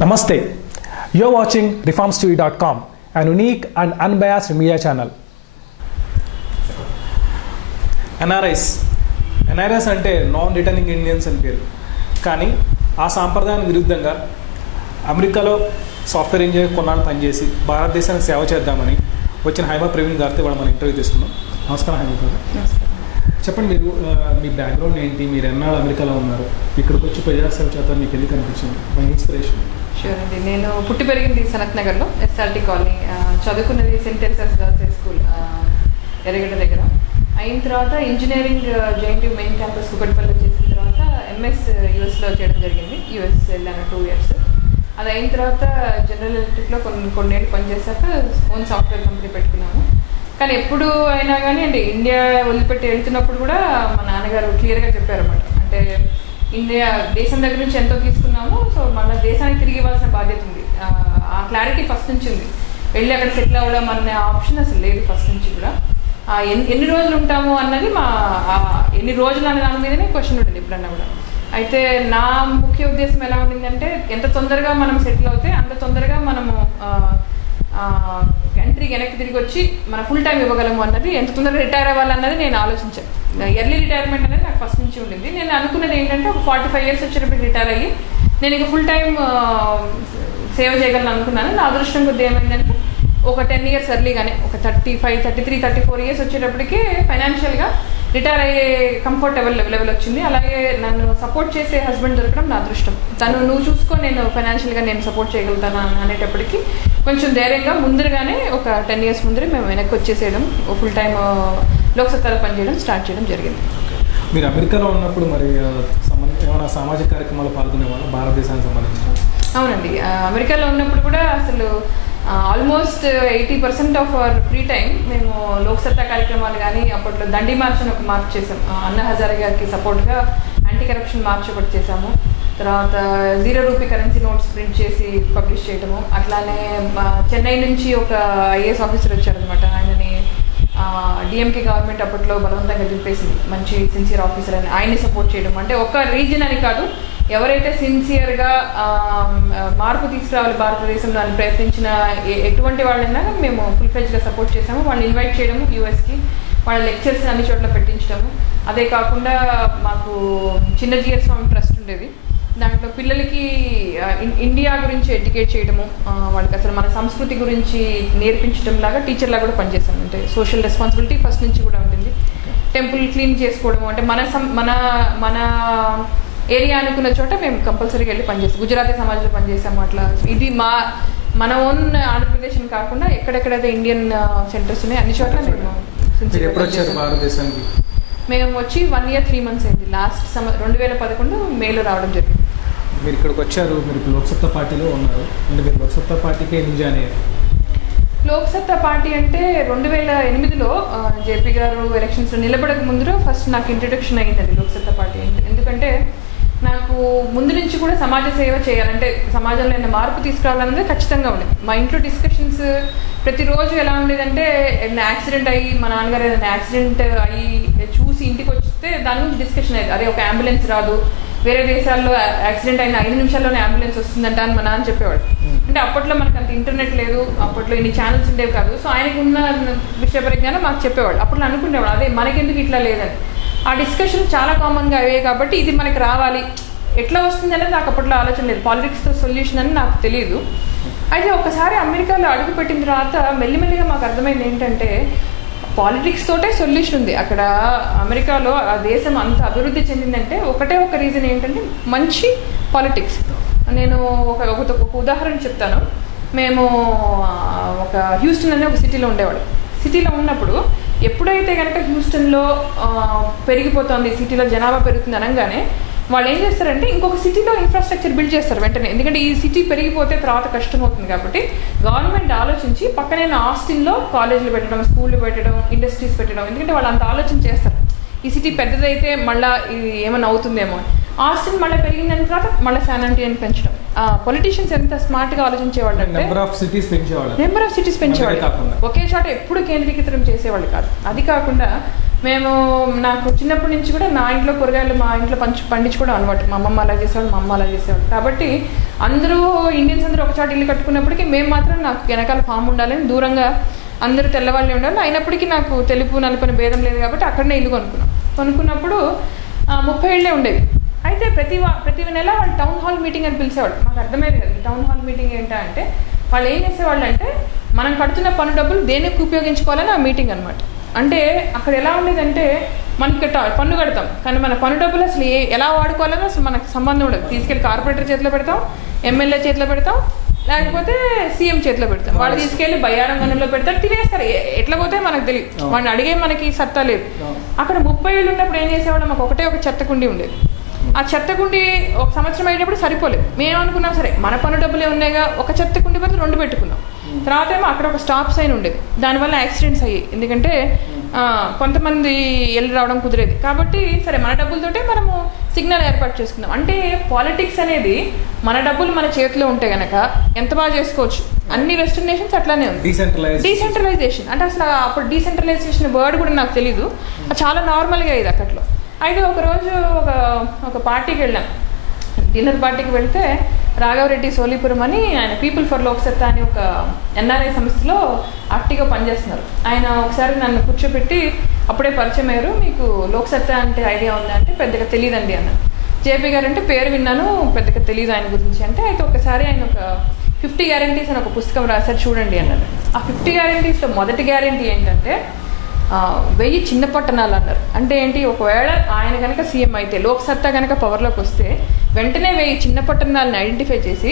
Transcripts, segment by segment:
Namaste. You're watching reformstory.com, an unique and unbiased media channel. NRIs అంటే non returning Indians అని పేరు. కానీ ఆ సాంప్రదాయానికి విరుద్ధంగా అమెరికాలో సాఫ్ట్వేర్ ఇంజనీర్ కొన్నాళ్ళు పనిచేసి భారతదేశానికి సేవ చేద్దామని వచ్చిన హైమా ప్రవీణ్ గారితో ఇవాళ మనం ఇంటర్వ్యూ తీసుకున్నాం. నమస్కారం హైమా గారు. చెప్పండి, మీరు మీ బ్యాక్గ్రౌండ్ ఏంటి, మీరు ఎన్నాళ్ళు అమెరికాలో ఉన్నారు, ఇక్కడికి వచ్చి ప్రజాసేవ చేద్దాం మీకు ఎందుకు అనిపించింది, మై ఇన్స్పిరేషన్? షూర్ అండి. నేను పుట్టి పెరిగింది సనత్ నగర్లో, ఎస్ఆర్టీ కాలనీ. చదువుకున్నది saint Teresa's girls high school Erragadda దగ్గర. అయిన తర్వాత ఇంజనీరింగ్ జేఎన్టీయూ మెయిన్ క్యాంపస్ కుకట్పల్లిలో చేసిన తర్వాత ఎంఎస్ యూఎస్లో చేయడం జరిగింది. యూఎస్ వెళ్ళాను 2 years. అది అయిన తర్వాత జనరల్ ఎలక్ట్రిక్లో కొన్నేళ్ళు పనిచేశాక ఓన్ సాఫ్ట్వేర్ కంపెనీ పెట్టుకున్నాము. కానీ ఎప్పుడు అయినా కానీ అంటే ఇండియా వదిలిపెట్టి వెళ్తున్నప్పుడు కూడా మా నాన్నగారు క్లియర్గా చెప్పారన్నమాట. అంటే ఇండియా దేశం దగ్గర నుంచి ఎంతో తీసుకున్నాము, సో మన దేశానికి తిరిగి ఇవ్వాల్సిన బాధ్యత ఉంది. ఆ క్లారిటీ ఫస్ట్ నుంచి ఉంది. వెళ్ళి అక్కడ సెటిల్ అవ్వడం అనే ఆప్షన్ అసలు లేదు ఫస్ట్ నుంచి కూడా. ఎన్ని రోజులు ఉంటాము అన్నది ఎన్ని రోజులు అనే దాని మీదనే క్వశ్చన్ ఉంటుంది ఎప్పుడన్నా కూడా. అయితే నా ముఖ్య ఉద్దేశం ఎలా ఉండిందంటే ఎంత తొందరగా మనం సెటిల్ అవుతే అంత తొందరగా మనము కంట్రీకి వెనక్కి తిరిగి వచ్చి మన ఫుల్ టైం ఇవ్వగలము అన్నది, ఎంత తొందరగా రిటైర్ అవ్వాలన్నది నేను ఆలోచించాను. ఎర్లీ రిటైర్మెంట్ అనేది నాకు ఫస్ట్ నుంచి ఉండింది. నేను అనుకున్నది ఏంటంటే ఒక 45 years వచ్చేటప్పుడు రిటైర్ అయ్యి నేను ఇక ఫుల్ టైం సేవ చేయగలను అనుకున్నాను. నా అదృష్టం కొద్ది ఏమైందంటే ఒక 10 years ఎర్లీగానే ఒక 35, 33, 34 years వచ్చేటప్పటికి ఫైనాన్షియల్గా రిటైర్ అయ్యే కంఫర్టబుల్ లెవెల్ వచ్చింది. అలాగే నన్ను సపోర్ట్ చేసే హస్బెండ్ దొరకడం నా అదృష్టం. నువ్వు చూసుకో, నేను ఫైనాన్షియల్గా నేను సపోర్ట్ చేయగలుగుతాను అనేటప్పటికి కొంచెం ధైర్యంగా ముందరగానే ఒక 10 years ముందరే మేము వెనక్కి వచ్చేసేయడం, ఫుల్ టైం లోక్సత్తాలో పనిచేయడం స్టార్ట్ చేయడం జరిగింది. మీరు అమెరికాలో ఉన్నప్పుడు మరి ఏమైనా సామాజిక కార్యక్రమాలు పాల్గొనేవాళ్ళు భారతదేశానికి సంబంధించిన? అవునండి, అమెరికాలో ఉన్నప్పుడు కూడా అసలు almost 80% of our free time మేము లోక్సత్తా కార్యక్రమాలు కానీ, అప్పట్లో దండి మార్చ్ అని ఒక మార్చ్ చేసాం. అన్నా హజారే గారికి సపోర్ట్గా యాంటీ కరప్షన్ మార్చ్ ఒకటి చేసాము. తర్వాత 0 రూపీ కరెన్సీ నోట్స్ ప్రింట్ చేసి పబ్లిష్ చేయడము. అట్లానే చెన్నై నుంచి ఒక ఐఏఎస్ ఆఫీసర్ వచ్చారనమాట. ఆయనని డిఎంకే గవర్నమెంట్ అప్పట్లో బలవంతంగా దింపేసింది. మంచి సిన్సియర్ ఆఫీసర్ అని ఆయన్ని సపోర్ట్ చేయడం. అంటే ఒక రీజన్ అని కాదు, ఎవరైతే సిన్సియర్గా మార్పు తీసుకురావాలి భారతదేశంలో అని ప్రయత్నించిన ఎటువంటి వాళ్ళైనా మేము ఫుల్ ఫ్లెడ్జ్గా సపోర్ట్ చేసాము. వాళ్ళని ఇన్వైట్ చేయడము యూఎస్కి, వాళ్ళ లెక్చర్స్ అన్ని చోట్ల పెట్టించడము. అదే కాకుండా మాకు చిన్న జిఎస్ స్వామి ట్రస్ట్ ఉండేది. దాంట్లో పిల్లలకి ఇండియా గురించి ఎడ్యుకేట్ చేయడము, వాళ్ళకి అసలు మన సంస్కృతి గురించి నేర్పించడం లాగా టీచర్లా కూడా పనిచేసాము. అంటే సోషల్ రెస్పాన్సిబిలిటీ ఫస్ట్ నుంచి కూడా ఉంటుంది. టెంపుల్ క్లీన్ చేసుకోవడము, అంటే మన ఏరియా అనుకున్న చోట మేము కంపల్సరీగా వెళ్ళి పనిచేస్తాం. గుజరాతీ సమాజంలో పనిచేసాము. అట్లా ఇది మన ఓన్ ఆంధ్రప్రదేశ్ కాకుండా ఎక్కడెక్కడైతే ఇండియన్ సెంటర్స్ ఉన్నాయి అన్ని చోట్ల మేము వచ్చి 1 year 3 months అయింది. లాస్ట్ 2011 మేలో రావడం జరిగింది. మీరు ఇక్కడికి వచ్చారు, మీరు లోక్సత్తా పార్టీలో ఉన్నారు. అంటే మీరు లోక్సత్తా పార్టీకి ఎందుకు జాయిన్ అయ్యారు? లోక్సత్తా పార్టీ అంటే 2008లో జేపీ గారు ఎలక్షన్స్లో నిలబడక ముందు ఫస్ట్ నాకు ఇంట్రడక్షన్ అయ్యింది లోక్సత్తా పార్టీ. ఎందుకంటే నాకు ముందు నుంచి కూడా సమాజ సేవ చేయాలంటే, సమాజంలో ఏదైనా మార్పు తీసుకురావాలన్నది ఖచ్చితంగా ఉండేది. మా ఇంట్లో డిస్కషన్స్ ప్రతిరోజు ఎలా ఉండేదంటే, ఏదైనా యాక్సిడెంట్ అయ్యి మా నాన్నగారు ఏదైనా యాక్సిడెంట్ అయ్యి చూసి ఇంటికి వస్తే దాని గురించి డిస్కషన్ అయ్యేది. అదే ఒక అంబులెన్స్ రాదు, వేరే దేశాల్లో యాక్సిడెంట్ అయిన 5 నిమిషాల్లోనే అంబులెన్స్ వస్తుందంట అని మా నాన్న చెప్పేవాడు. అంటే అప్పట్లో మనకు అంత ఇంటర్నెట్ లేదు, అప్పట్లో ఇన్ని ఛానల్స్ ఉండేవి కాదు. సో ఆయనకు ఉన్న విషయ పరిజ్ఞానం మాకు చెప్పేవాడు. అప్పుడు అనుకునేవాడు అదే మనకెందుకు ఇట్లా లేదని. ఆ డిస్కషన్ చాలా కామన్గా అయ్యాయి కాబట్టి ఇది మనకి రావాలి, ఎట్లా వస్తుంది అనేది నాకు అప్పట్లో ఆలోచన లేదు. పాలిటిక్స్తో సొల్యూషన్ అని నాకు తెలియదు. అయితే ఒకసారి అమెరికాలో అడుగుపెట్టిన తర్వాత మెల్లిమెల్లిగా మాకు అర్థమైంది ఏంటంటే పాలిటిక్స్ తోటే సొల్యూషన్ ఉంది. అక్కడ అమెరికాలో ఆ దేశం అంత అభివృద్ధి చెందిందంటే ఒకటే ఒక రీజన్ ఏంటంటే మంచి పాలిటిక్స్. నేను ఒక ఉదాహరణ చెప్తాను. మేము ఒక హ్యూస్టన్ అనే ఒక సిటీలో ఉండేవాడు. సిటీలో ఉన్నప్పుడు ఎప్పుడైతే కనుక హ్యూస్టన్లో పెరిగిపోతుంది, సిటీలో జనాభా పెరుగుతుంది అనగానే వాళ్ళు ఏం చేస్తారంటే ఇంకొక సిటీలో ఇన్ఫ్రాస్ట్రక్చర్ బిల్డ్ చేస్తారు వెంటనే. ఎందుకంటే ఈ సిటీ పెరిగిపోతే తర్వాత కష్టం అవుతుంది కాబట్టి గవర్నమెంట్ ఆలోచించి పక్కనే ఆస్టిన్లో కాలేజీలు పెట్టడం, స్కూళ్ళు పెట్టడం, ఇండస్ట్రీస్ పెట్టడం. ఎందుకంటే వాళ్ళు అంత ఆలోచన చేస్తారు, ఈ సిటీ పెద్దదైతే మళ్ళీ ఇది ఏమైనా అవుతుందేమో. ఆస్టిన్ మళ్ళీ పెరిగిన తర్వాత మళ్ళీ శాన్ ఆంటోనియోని పెంచడం. పొలిటీషియన్స్ ఎంత స్మార్ట్గా ఆలోచించేవాళ్ళు అంటే నెంబర్ ఆఫ్ సిటీస్ పెంచేవాళ్ళు, ఒకే చోట ఎప్పుడు కేంద్రీకృతం చేసేవాళ్ళు కాదు. అది కాకుండా మేము నాకు చిన్నప్పటి నుంచి కూడా నా ఇంట్లో కూరగాయలు మా ఇంట్లో పండించుకోవడం అలవాటు. మా అమ్మమ్మ అలా చేసేవాడు, మా అమ్మ అలా చేసేవాడు. కాబట్టి అందరూ ఇండియన్స్ అందరూ ఒకచాటి ఇల్లు కట్టుకున్నప్పటికీ మేము మాత్రం నాకు వెనకాల ఫామ్ ఉండాలని దూరంగా అందరూ తెల్లవాళ్ళే ఉండాలి. అయినప్పటికీ నాకు తెలుపు నలుపుని భేదం లేదు కాబట్టి అక్కడనే ఇల్లు కొనుక్కున్నప్పుడు 30 ఏళ్ళే ఉండేవి. అయితే ప్రతి నెల వాళ్ళు టౌన్ హాల్ మీటింగ్ అని పిలిచేవాడు. మాకు అర్థమయ్యేది కదా టౌన్ హాల్ మీటింగ్ ఏంటా అంటే, వాళ్ళు ఏం చేసేవాళ్ళు అంటే మనం కడుతున్న పన్ను డబ్బులు దేనికి ఉపయోగించుకోవాలని ఆ మీటింగ్ అనమాట. అంటే అక్కడ ఎలా ఉండేదంటే మనకి పన్ను కడతాం కానీ మన పన్ను డబ్బులు అసలు ఎలా వాడుకోవాలని అసలు మనకు సంబంధం ఉండదు. తీసుకెళ్ళి కార్పొరేటర్ చేతిలో పెడతాం, ఎమ్మెల్యే చేతిలో పెడతాం, లేకపోతే సీఎం చేతిలో పెడతాం. వాళ్ళు తీసుకెళ్ళి బయ్యారం గనుల్లో పెడతారు, తినేస్తారు. ఎట్లా పోతే మనకు తెలియదు, వాడిని అడిగే మనకి సత్తా లేదు. అక్కడ 30 ఏళ్ళు ఉన్నప్పుడు ఏం చేసేవాళ్ళం, మాకు ఒకటే ఒక చెత్త కుండీ ఉండేది. ఆ చెత్త కుండీ ఒక సంవత్సరం అయ్యేటప్పుడు సరిపోలేదు. మేము అనుకున్నాం సరే మన పన్ను డబ్బులే ఉన్నాయిగా, ఒక చెత్త కుండీ బదులు 2 పెట్టుకున్నాం. తర్వాత ఏమో అక్కడ ఒక స్టాప్ సైన్ ఉండేది, దానివల్ల యాక్సిడెంట్స్ అయ్యాయి. ఎందుకంటే కొంతమంది వెళ్ళి రావడం కుదిరేది కాబట్టి సరే మన డబ్బులతోటే మనము సిగ్నల్ ఏర్పాటు చేసుకున్నాం. అంటే పాలిటిక్స్ అనేది మన డబ్బులు మన చేతిలో ఉంటే గనక ఎంత బాగా చేసుకోవచ్చు. అన్ని వెస్టర్న్ నేషన్స్ అట్లానే ఉంది. డీసెంట్రలైజేషన్ అంటే అసలు అప్పుడు డీసెంట్రలైజేషన్ వర్డ్ కూడా నాకు తెలీదు, చాలా నార్మల్గా అయ్యేది అక్కట్లో. అయితే ఒకరోజు ఒక పార్టీకి వెళ్ళాం, డిన్నర్ పార్టీకి వెళ్తే రాఘవరెడ్డి సోలీపురం అని ఆయన పీపుల్ ఫర్ లోక్సత్తా అని ఒక ఎన్ఆర్ఐ సంస్థలో యాక్టివ్గా పనిచేస్తున్నారు. ఆయన ఒకసారి నన్ను కూర్చోబెట్టి అప్పుడే పరిచయం అయ్యారు, మీకు లోక్సత్తా అంటే ఐడియా ఉందా అంటే పెద్దగా తెలియదండి అన్నారు. జేపీ గారు అంటే పేరు విన్నాను, పెద్దగా తెలియదు ఆయన గురించి అంటే. అయితే ఒకసారి ఆయన ఒక 50 గ్యారంటీస్ అని ఒక పుస్తకం రాశారు చూడండి అన్నారు. ఆ 50 గ్యారంటీస్లో మొదటి గ్యారంటీ ఏంటంటే 1000 చిన్న పట్టణాలు అన్నారు. అంటే ఏంటి, ఒకవేళ ఆయన కనుక సీఎం అయితే లోక్సత్తా కనుక పవర్లోకి వస్తే వెంటనే 1000 చిన్న పట్టణాలను ఐడెంటిఫై చేసి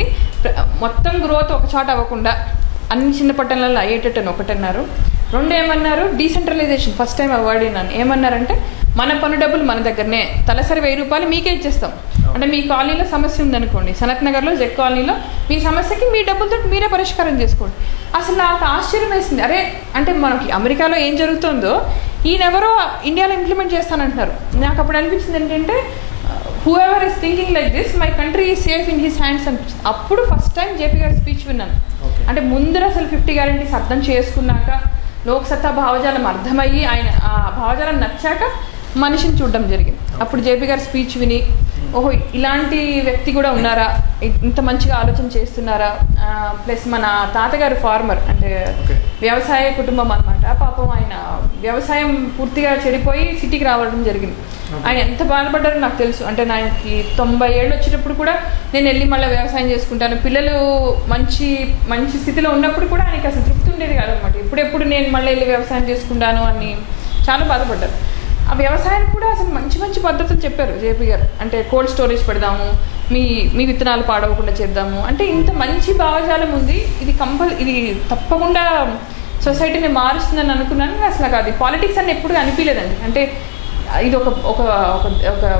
మొత్తం గ్రోత్ ఒక చోట అవ్వకుండా అన్ని చిన్న పట్టణాలు అయ్యేటట్టు ఒకటన్నారు. 2 ఏమన్నారు, డీసెంట్రలైజేషన్ ఫస్ట్ టైం అవార్డు విన్నాను. ఏమన్నారంటే మన పన్ను డబ్బులు మన దగ్గరనే, తలసరి 1000 రూపాయలు మీకే ఇచ్చేస్తాం. అంటే మీ కాలనీలో సమస్య ఉందనుకోండి, సనత్ నగర్లో జెక్ కాలనీలో, మీ సమస్యకి మీ డబ్బులతో మీరే పరిష్కారం చేసుకోండి. అసలు నాకు ఆశ్చర్యం వేసింది, అరే అంటే మనకి అమెరికాలో ఏం జరుగుతుందో ఈయనెవరో ఇండియాలో ఇంప్లిమెంట్ చేస్తానంటున్నారు. నాకు అప్పుడు అనిపించింది ఏంటంటే whoever is thinking like this, my country is safe in his hands అనిపించింది. అప్పుడు ఫస్ట్ టైం జేపీ గారి స్పీచ్ విన్నాను. అంటే ముందర అసలు 50 గ్యారంటీస్ అర్థం చేసుకున్నాక, లోక్సత్తా భావజాలం అర్థమయ్యి ఆయన ఆ భావజాలం నచ్చాక మనిషిని చూడడం జరిగింది. అప్పుడు జేపీ గారి స్పీచ్ విని ఓహో ఇలాంటి వ్యక్తి కూడా ఉన్నారా, ఇంత మంచిగా ఆలోచన చేస్తున్నారా. ప్లస్ మన తాతగారు ఫార్మర్, అంటే వ్యవసాయ కుటుంబం అనమాట. పాపం ఆయన వ్యవసాయం పూర్తిగా చెడిపోయి సిటీకి రావడం జరిగింది. ఆయన ఎంత బాధపడ్డారో నాకు తెలుసు. అంటే ఆయనకి 90 ఏళ్ళు వచ్చినప్పుడు కూడా నేను వెళ్ళి మళ్ళీ వ్యవసాయం చేసుకుంటాను, పిల్లలు మంచి మంచి స్థితిలో ఉన్నప్పుడు కూడా ఆయనకి అసలు తృప్తి ఉండేది కాదనమాట. ఎప్పుడెప్పుడు నేను మళ్ళీ వెళ్ళి వ్యవసాయం చేసుకుంటాను అని చాలా బాధపడ్డారు. ఆ వ్యవసాయానికి కూడా అసలు మంచి మంచి పద్ధతులు చెప్పారు జేపీ గారు. అంటే కోల్డ్ స్టోరేజ్ పెడదాము, మీ విత్తనాలు పాడవకుండా చేద్దాము. అంటే ఇంత మంచి భావజాలం ఉంది. ఇది తప్పకుండా సొసైటీని మారుస్తుందని అనుకున్నాను. అసలు నాకు అది పాలిటిక్స్ అని ఎప్పుడు అనిపించలేదండి. అంటే ఇది ఒక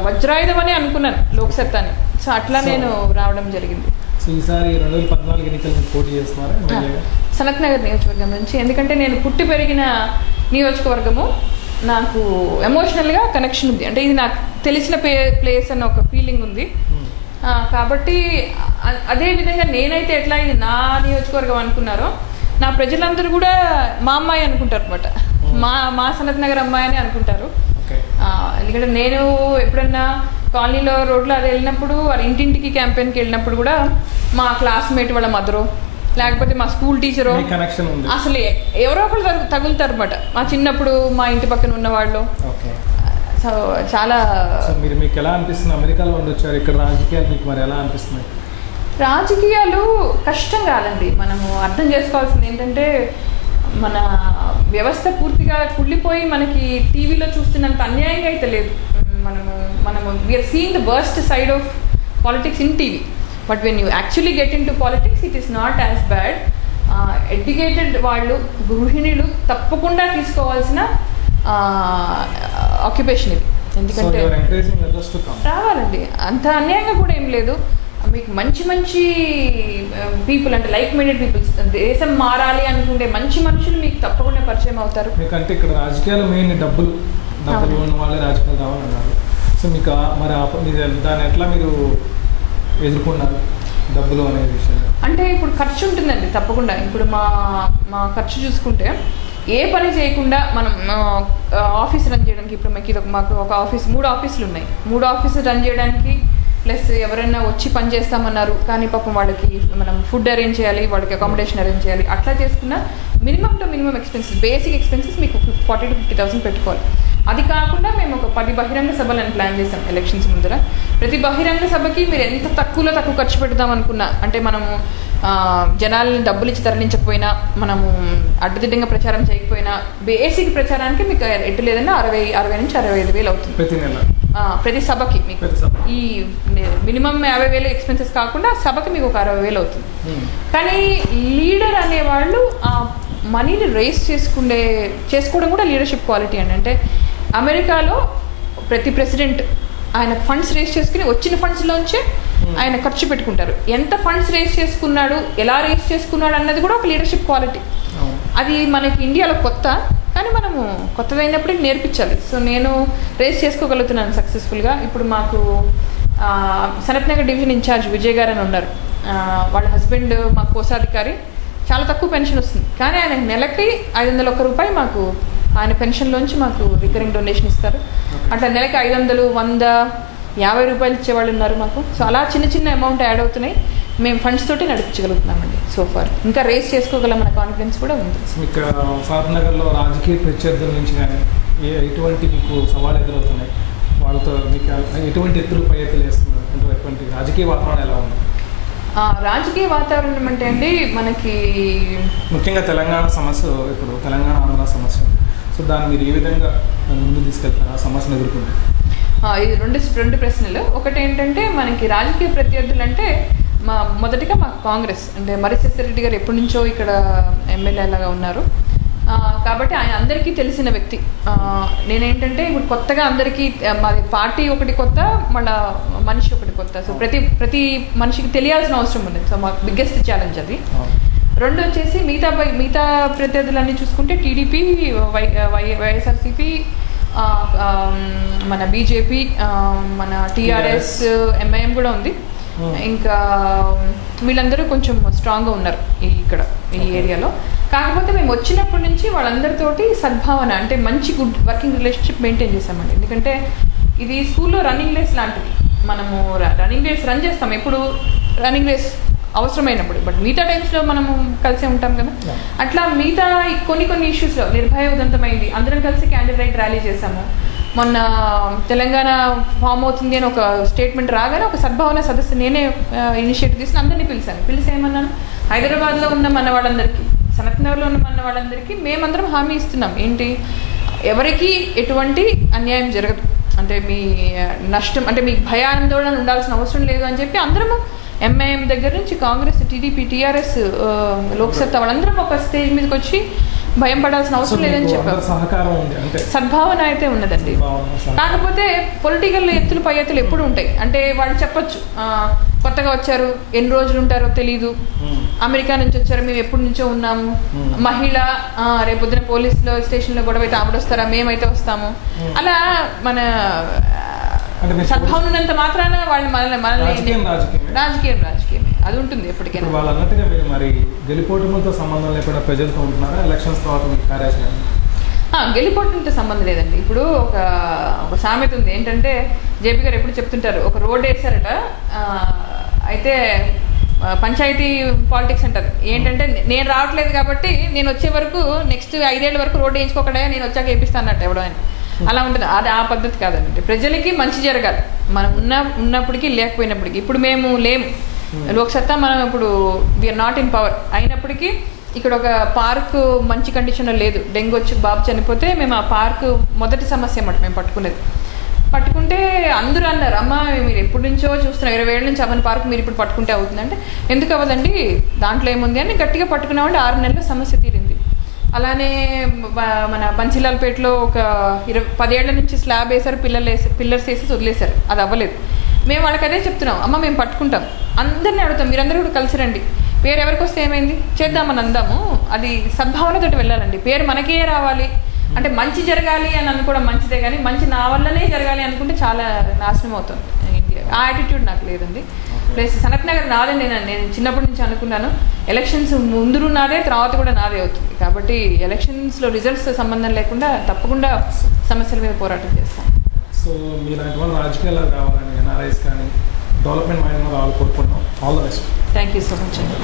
వజ్రాయుధం అని అనుకున్నాను లోక్సత్తాని. సో అట్లా నేను రావడం జరిగింది. ఈసారి 2014 ఎన్నికలు పోటీ చేస్తున్నారా? సనత్ నగర్ నియోజకవర్గం నుంచి. ఎందుకంటే నేను పుట్టి పెరిగిన నియోజకవర్గము, నాకు ఎమోషనల్గా కనెక్షన్ ఉంది. అంటే ఇది నాకు తెలిసిన ప్లేస్ అన్న ఒక ఫీలింగ్ ఉంది. కాబట్టి అదే విధంగా నేనైతే ఎట్లా ఇది నా నియోజకవర్గం అనుకున్నారో, నా ప్రజలందరూ కూడా మా అమ్మాయి అనుకుంటారు అనమాట. మా సనత్ నగర్ అమ్మాయి అని అనుకుంటారు. ఎందుకంటే నేను ఎప్పుడన్నా కాలనీలో రోడ్లో అది వెళ్ళినప్పుడు, వారి ఇంటింటికి క్యాంపెయిన్కి వెళ్ళినప్పుడు కూడా మా క్లాస్మేట్ వాళ్ళ మదరు, లేకపోతే మా స్కూల్ టీచరు, అసలు ఎవరో ఒకళ్ళు తగులుతారు అనమాట. మా చిన్నప్పుడు మా ఇంటి పక్కన ఉన్నవాళ్ళు. సో చాలా మీకు ఎలా అనిపిస్తుంది? అమెరికాలో ఉండొచ్చారు, ఇక్కడ రాజకీయాలు మీకు మరి ఎలా అనిపిస్తున్నాయి? రాజకీయాలు కష్టం కాదండి. మనము అర్థం చేసుకోవాల్సింది ఏంటంటే మన వ్యవస్థ పూర్తిగా కుళ్ళిపోయి మనకి టీవీలో చూస్తున్నంత అన్యాయంగా అయితే లేదు. మనము we're seeing the worst side of politics in TV. But when you actually get into politics it is not as bad. Educated వాళ్ళు, గృహిణులు తప్పకుండా తీసుకోవాల్సిన ఆక్యుపేషన్ ఇది. ఎందుకంటే రావాలండి, అంత అన్యాయంగా కూడా ఏం లేదు. మీకు మంచి మంచి పీపుల్, అంటే లైక్ మైండెడ్ పీపుల్స్, దేశం మారాలి అనుకుంటే మంచి మనుషులు మీకు తప్పకుండా పరిచయం అవుతారు. మీకంటే ఇక్కడ రాజకీయాలు మెయిన్ డబ్బులు ఉన్న వాళ్ళే రాజకీయాలు కావాలన్నారు. సో మీకు మరి దాన్ని ఎట్లా మీరు ఎదుర్కొన్నారు, డబ్బులు అనే విషయం? అంటే ఇప్పుడు ఖర్చు ఉంటుందండి తప్పకుండా. ఇప్పుడు మా ఖర్చు చూసుకుంటే ఏ పని చేయకుండా మనం ఆఫీస్ రన్ చేయడానికి, ఇప్పుడు మాకు ఒక ఆఫీస్ 3 ఆఫీసులు ఉన్నాయి. 3 ఆఫీసులు రన్ చేయడానికి ప్లస్ ఎవరైనా వచ్చి పని చేస్తామన్నారు కానీ పాపం వాళ్ళకి మనం ఫుడ్ అరేంజ్ చేయాలి, వాళ్ళకి అకామిడేషన్ అరేంజ్ చేయాలి. అట్లా చేసుకున్న minimum to minimum expenses, basic expenses మీకు 40,000 to 50,000 పెట్టుకోవాలి. అది కాకుండా మేము ఒక 10 బహిరంగ సభలను ప్లాన్ చేసాం ఎలక్షన్స్ ముందర. ప్రతి బహిరంగ సభకి మీరు ఎంత తక్కువ ఖర్చు పెడదాం అనుకున్నా, అంటే మనము జనాలని డబ్బులు ఇచ్చి తరలించకపోయినా, మనము అడ్డదిడ్డంగా ప్రచారం చేయకపోయినా, బేసిక్ ప్రచారానికి మీకు ఎటు లేదన్నా 60 నుంచి 65,000 అవుతుంది ప్రతి నెల, ప్రతి సభకి. మీకు ఈ మినిమం 50,000 ఎక్స్పెన్సెస్ కాకుండా సభకి మీకు ఒక 60,000 అవుతుంది. కానీ లీడర్ అనేవాళ్ళు ఆ మనీని రేస్ చేసుకోవడం కూడా లీడర్షిప్ క్వాలిటీ అండి. అంటే అమెరికాలో ప్రతి ప్రెసిడెంట్ ఆయన ఫండ్స్ రేస్ చేసుకుని వచ్చిన ఫండ్స్లోంచే ఆయన ఖర్చు పెట్టుకుంటారు. ఎంత ఫండ్స్ రేస్ చేసుకున్నాడు, ఎలా రేస్ చేసుకున్నాడు అన్నది కూడా ఒక లీడర్షిప్ క్వాలిటీ. అది మనకి ఇండియాలో కొత్త, కానీ మనము కొత్తదైనప్పటికీ నేర్పించాలి. సో నేను రేస్ చేసుకోగలుగుతున్నాను సక్సెస్ఫుల్గా. ఇప్పుడు మాకు సనత్ నగర్ డివిజన్ ఇన్ఛార్జ్ విజయ్ గారు అని ఉన్నారు. వాళ్ళ హస్బెండ్ మా కోశాధికారి. చాలా తక్కువ పెన్షన్ వస్తుంది, కానీ ఆయన నెలకి 501 రూపాయి మాకు ఆయన పెన్షన్లోంచి మాకు రికరింగ్ డొనేషన్ ఇస్తారు. అట్లా నెలకి 500, 100, 50 రూపాయలు ఇచ్చేవాళ్ళు ఉన్నారు మాకు. సో అలా చిన్న అమౌంట్ యాడ్ అవుతున్నాయి. మేము ఫండ్స్ తోటి నడిపించగలుగుతున్నామండి సోఫార్. ఇంకా రేస్ చేసుకోగల మన కాన్ఫిడెన్స్ కూడా ఉంది. ఇక్కడ సనత్ నగర్లో రాజకీయ ప్రత్యర్థుల నుంచి కానీ ఎటువంటి మీకు సవాళ్ళు ఎదురవుతున్నాయి? వాళ్ళతో మీకు ఎటువంటి పై ఎత్తులు వేస్తున్నారు? అంటే ఎటువంటి రాజకీయ వాతావరణం ఎలా ఉంది? రాజకీయ వాతావరణం అంటే అండి, మనకి ముఖ్యంగా తెలంగాణ సమస్య, ఇప్పుడు తెలంగాణ ఆంధ్ర సమస్య. సో దాన్ని మీరు ఏ విధంగా ముందు తీసుకెళ్తారు ఆ సమస్యను ఎదుర్కొంటే? ఇది రెండు ప్రశ్నలు. ఒకటి ఏంటంటే, మనకి రాజకీయ ప్రత్యర్థులు అంటే మొదటిగా మాకు కాంగ్రెస్ అంటే మర్రిశెట్టి రెడ్డి గారు ఎప్పటి నుంచో ఇక్కడ ఎమ్మెల్యే లాగా ఉన్నారు. కాబట్టి ఆయన అందరికీ తెలిసిన వ్యక్తి. నేనేంటంటే ఇప్పుడు కొత్తగా అందరికీ మాది పార్టీ ఒకటి కొత్త, మళ్ళీ మనిషి ఒకటి కొత్త. సో ప్రతి మనిషికి తెలియాల్సిన అవసరం ఉంది. సో మాకు బిగ్గెస్ట్ ఛాలెంజ్ అది. రెండు వచ్చేసి మిగతా ప్రత్యర్థులన్నీ చూసుకుంటే టీడీపీ, వైఎస్ఆర్సీపీ, మన బీజేపీ, మన టీఆర్ఎస్, ఎంఐఎం కూడా ఉంది. ఇంకా వీళ్ళందరూ కొంచెం స్ట్రాంగ్గా ఉన్నారు ఇక్కడ ఈ ఏరియాలో. కాకపోతే మేము వచ్చినప్పటి నుంచి వాళ్ళందరితోటి సద్భావన, అంటే మంచి గుడ్ వర్కింగ్ రిలేషన్షిప్ మెయింటైన్ చేసామండి. ఎందుకంటే ఇది స్కూల్లో రన్నింగ్ రేస్ లాంటిది. మనము రన్నింగ్ రేస్ రన్ చేస్తాం ఎప్పుడు రన్నింగ్ రేస్ అవసరమైనప్పుడు, బట్ మిగతా టైమ్స్లో మనము కలిసే ఉంటాం కదా. అట్లా మిగతా కొన్ని ఇష్యూస్లో నిర్భయ ఉదంతమైంది, అందరం కలిసి క్యాండిల్ రైట్ ర్యాలీ చేశాము. మొన్న తెలంగాణ ఫామ్ అవుతుంది అని ఒక స్టేట్మెంట్ రాగానే ఒక సద్భావన సదస్సు నేనే ఇనిషియేటివ్ తీసుకుని అందరినీ పిలిచి ఏమన్నాను, హైదరాబాద్లో ఉన్న మన వాళ్ళందరికీ, సనత్ నగర్లో ఉన్న మన వాళ్ళందరికీ మేమందరం హామీ ఇస్తున్నాం. ఏంటి, ఎవరికి ఎటువంటి అన్యాయం జరగదు, అంటే మీ నష్టం, అంటే మీకు భయాందోళన ఉండాల్సిన అవసరం లేదు అని చెప్పి అందరము ఎంఐఎం దగ్గర నుంచి కాంగ్రెస్, టీడీపీ, టీఆర్ఎస్, లోక్సత్తా వాళ్ళందరం ఒక స్టేజ్ మీదకి వచ్చి భయం పడాల్సిన అవసరం లేదని చెప్పారు. సద్భావన అయితే ఉన్నదండి. కాకపోతే పొలిటికల్ ఎత్తులు పై ఎత్తులు ఎప్పుడు ఉంటాయి. అంటే వాళ్ళు చెప్పొచ్చు, కొత్తగా వచ్చారు, ఎన్ని రోజులు ఉంటారో తెలీదు, అమెరికా నుంచి వచ్చారు, మేము ఎప్పటి నుంచో ఉన్నాము, మహిళ రేపొద్దున పోలీసులో స్టేషన్లో గొడవ అయితే ఆవిడ వస్తారా, మేమైతే వస్తాము. అలా మన సద్భావన ఉన్నంత మాత్రాన వాళ్ళు మనల్ని రాజకీయమే అది ఉంటుంది ఎప్పటికైనా. వాళ్ళు అన్నట్టుగా మీరు మరి గెలిపోవడంతో సంబంధం లేకుండా ప్రజలతో ఉంటున్నారా? ఎలక్షన్స్ తర్వాత మీకు కార్యాచరణ? గెలిపోవడంతో సంబంధం లేదండి. ఇప్పుడు ఒక సామెత ఉంది ఏంటంటే, జేపీ గారు ఎప్పుడు చెప్తుంటారు, ఒక రోడ్ వేసారట, అయితే పంచాయతీ పాలిటిక్స్ అంటారు. ఏంటంటే నేను రావట్లేదు కాబట్టి నేను వచ్చే వరకు నెక్స్ట్ 5 ఏళ్ళ వరకు రోడ్డు వేయించుకోకుండా నేను వచ్చాక వేపిస్తానట్టు ఎవడో అని. అలా ఉంటుంది. అది ఆ పద్ధతి కాదండి. ప్రజలకి మంచి జరగాలి, మనం ఉన్నప్పటికీ లేకపోయినప్పటికీ. ఇప్పుడు మేము లేము లోక్సత్తా, మనం ఇప్పుడు వీఆర్ నాట్ ఇన్ పవర్ అయినప్పటికీ ఇక్కడ ఒక పార్క్ మంచి కండిషన్లో లేదు. డెంగ్యూ వచ్చి బాబు చనిపోతే మేము ఆ పార్క్ మొదటి సమస్య అన్నమాట మేము పట్టుకుంటే అందరూ అన్నారు, అమ్మ మీరు ఎప్పటి నుంచో చూస్తున్నారు, 20 ఏళ్ళ నుంచి అవన్నీ పార్క్ మీరు ఇప్పుడు పట్టుకుంటే అవుతుందంటే, ఎందుకు అవ్వదండి దాంట్లో ఏముంది అని గట్టిగా పట్టుకున్నామంటే 6 నెలల్లో సమస్య తీరింది. అలానే మన బన్సీలాల్పేటలో ఒక 10 ఏళ్ల నుంచి స్లాబ్ వేశారు, పిల్లర్స్ వేసి వదిలేశారు, అది అవ్వలేదు. మేము వాళ్ళకి అదే చెప్తున్నాం, అమ్మ మేము పట్టుకుంటాం, అందరినీ అడుగుతాం, మీరందరూ కూడా కలిసి రండి, పేరు ఎవరికి వస్తే ఏమైంది చేద్దామని అందాము. అది సద్భావనతోటి వెళ్ళాలండి. పేరు మనకే రావాలి అంటే మంచి జరగాలి అని అనుకోవడం మంచిదే, కానీ మంచి నా వల్లనే జరగాలి అనుకుంటే చాలా నాశనం అవుతుంది ఇండియా. ఆ యాటిట్యూడ్ నాకు లేదండి. ప్లస్ సనత్ నగర్ నాదే. నేను చిన్నప్పటి నుంచి అనుకున్నాను ఎలక్షన్స్ ముందు నాదే, తర్వాత కూడా నాదే అవుతుంది. కాబట్టి ఎలక్షన్స్లో రిజల్ట్స్తో సంబంధం లేకుండా తప్పకుండా సమస్యల మీద పోరాటం చేస్తాను. సో మీలాంటి వాళ్ళు రాజకీయాల్లో రావాలని, ఎన్ఆర్ఐస్ కానీ డెవలప్మెంట్ మైండ్ రావాలి కోరుకుంటున్నాం. All the best. Thank you so much అండి.